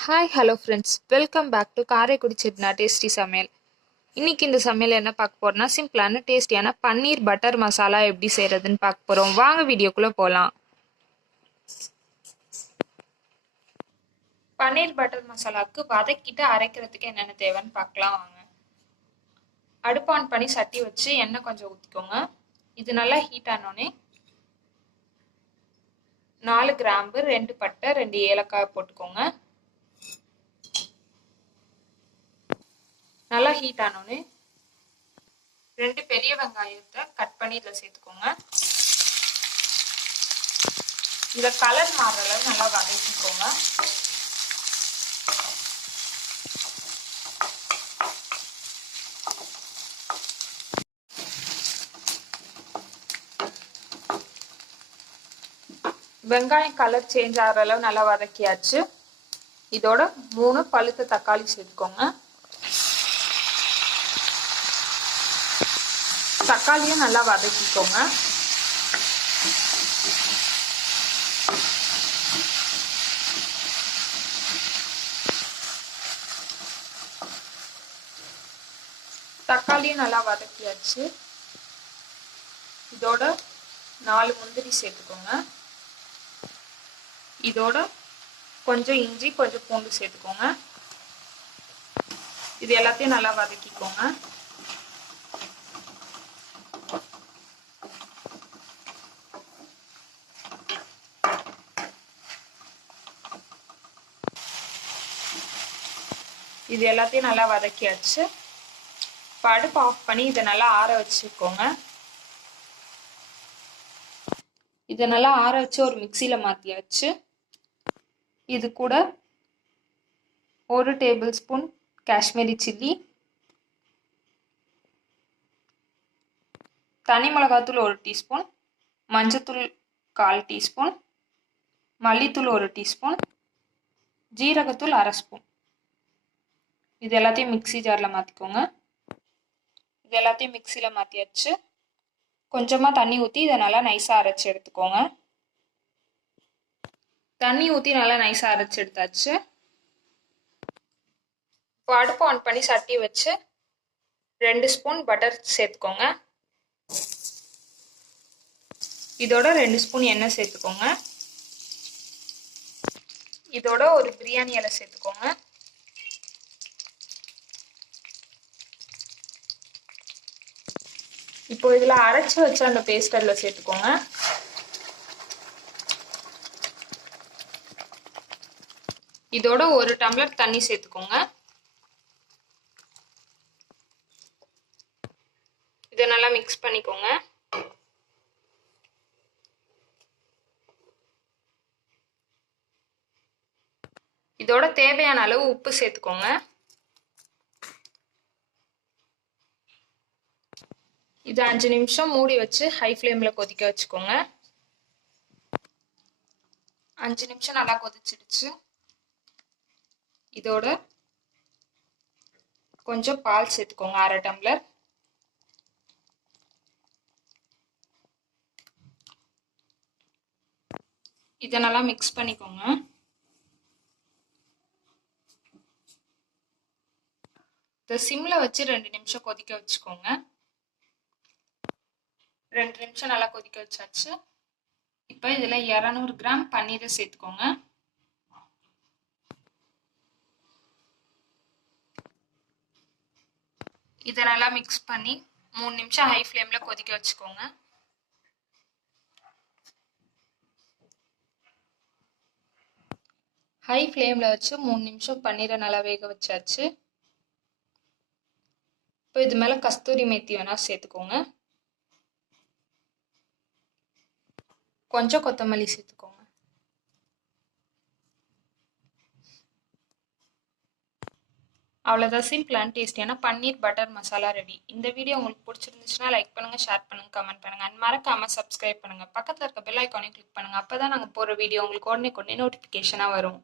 Hi hello friends, welcome back to Karaikudi Chetna tasty சமையல். இன்னைக்கு இந்த சமையல் என்ன பார்க்க போறோம்னா, சிம்பிளான டேஸ்டியான பன்னீர் பட்டர் மசாலா எப்படி செய்யறதுன்னு பார்க்க போறோம். வாங்க வீடியோக்குள்ள போகலாம். பன்னீர் பட்டர் மசாலாவுக்கு வதக்கிட்டு அரைக்கிறதுக்கு என்னென்ன தேவைன்னு பார்க்கலாம் வாங்க. அடுப்பு ஆன் பண்ணி சட்டி வச்சு எண்ணெய் கொஞ்சம் ஊற்றிக்கோங்க. இது நல்லா ஹீட் ஆனோடனே 4 கிராம்பு, 2 பட்டை, 2 ஏலக்காய் போட்டுக்கோங்க. நல்லா ஹீட் ஆனோடனே 2 பெரிய வெங்காயத்தை கட் பண்ணி இதில் சேர்த்துக்கோங்க. இதை கலர் மாறுற அளவு நல்லா வதக்கிக்கோங்க. வெங்காயம் கலர் சேஞ்ச் ஆகிற அளவு நல்லா வதக்கியாச்சு. இதோட 3 பழுத்த தக்காளி சேர்த்துக்கோங்க. தக்காளியும் நல்லா வதக்கிக்கோங்க. தக்காளியும் நல்லா வதக்கியாச்சு. இதோட 4 முந்திரி சேர்த்துக்கோங்க. இதோட கொஞ்சம் இஞ்சி, கொஞ்சம் பூண்டு சேர்த்துக்கோங்க. இது எல்லாத்தையும் நல்லா வதக்கிக்கோங்க. இது எல்லாத்தையும் நல்லா வதக்கியாச்சு. இப்போ அடுப்பு ஆஃப் பண்ணி இதை நல்லா ஆற வச்சுக்கோங்க. இதை நல்லா ஆற வச்சு ஒரு மிக்சியில் மாற்றியாச்சு. இது கூட 1 டேபிள் ஸ்பூன் காஷ்மீரி சில்லி, தனி மிளகாத்தூள் 1 டீஸ்பூன், மஞ்சத்தூள் 1/4 டீஸ்பூன், மல்லித்தூள் 1 டீஸ்பூன், ஜீரகத்தூள் 1/2 ஸ்பூன். இது எல்லாத்தையும் மிக்சி ஜாரில் மாற்றிக்கோங்க. இது எல்லாத்தையும் மிக்சியில் மாற்றியாச்சு. கொஞ்சமாக தண்ணி ஊற்றி இதை நல்லா நைஸாக அரைச்சி எடுத்துக்கோங்க. தண்ணி ஊற்றி நல்லா நைஸாக அரைச்சி எடுத்தாச்சு. இப்போ அடுப்பு ஆன் பண்ணி சட்டி வச்சு 2 ஸ்பூன் பட்டர் சேர்த்துக்கோங்க. இதோட 2 ஸ்பூன் எண்ணெய் சேர்த்துக்கோங்க. இதோட ஒரு பிரியாணி இலை சேர்த்துக்கோங்க. இப்போ இதில் அரைச்சி வச்ச அந்த பேஸ்ட் அதில் சேர்த்துக்கோங்க. இதோட 1 டம்ளர் தண்ணி சேர்த்துக்கோங்க. இதை நல்லா மிக்ஸ் பண்ணிக்கோங்க. இதோட தேவையான அளவு உப்பு சேர்த்துக்கோங்க. இது 5 நிமிஷம் மூடி வச்சு ஹை ஃப்ளேமில் கொதிக்க வச்சுக்கோங்க. 5 நிமிஷம் நல்லா கொதிச்சிடுச்சு. இதோட கொஞ்சம் பால் சேர்த்துக்கோங்க, 1/2 டம்ளர். இதை நல்லா மிக்ஸ் பண்ணிக்கோங்க. இதை சிம்மில் வச்சு 2 நிமிஷம் கொதிக்க வச்சுக்கோங்க. 2 நிமிஷம் நல்லா கொதிக்க வச்சாச்சு. இப்போ இதில் 200 கிராம் பன்னீரை சேர்த்துக்கோங்க. இதை நல்லா மிக்ஸ் பண்ணி 3 நிமிஷம் ஹை ஃப்ளேமில் கொதிக்க வச்சுக்கோங்க. ஹை ஃப்ளேமில் வச்சு 3 நிமிஷம் பன்னீரை நல்லா வேக வச்சாச்சு. இப்போ இது மேலே கஸ்தூரி மேத்தி வேணால் சேர்த்துக்கோங்க. கொஞ்சம் கொத்தமல்லி சேர்த்துக்கோங்க. அவ்வளோதான், சிம்பிளான டேஸ்டியான பன்னீர் பட்டர் மசாலா ரெடி. இந்த வீடியோ உங்களுக்கு பிடிச்சிருந்துச்சுன்னா லைக் பண்ணுங்கள், ஷேர் பண்ணுங்கள், கமெண்ட் பண்ணுங்கள். அண்ட் மறக்காமல் சப்ஸ்கிரைப் பண்ணுங்கள். பக்கத்தில் இருக்க பெல் ஐக்கானையும் கிளிக் பண்ணுங்கள். அப்போ தான் நாங்கள் போகிற வீடியோ உங்களுக்கு உடனே நோட்டிஃபிகேஷனாக வரும்.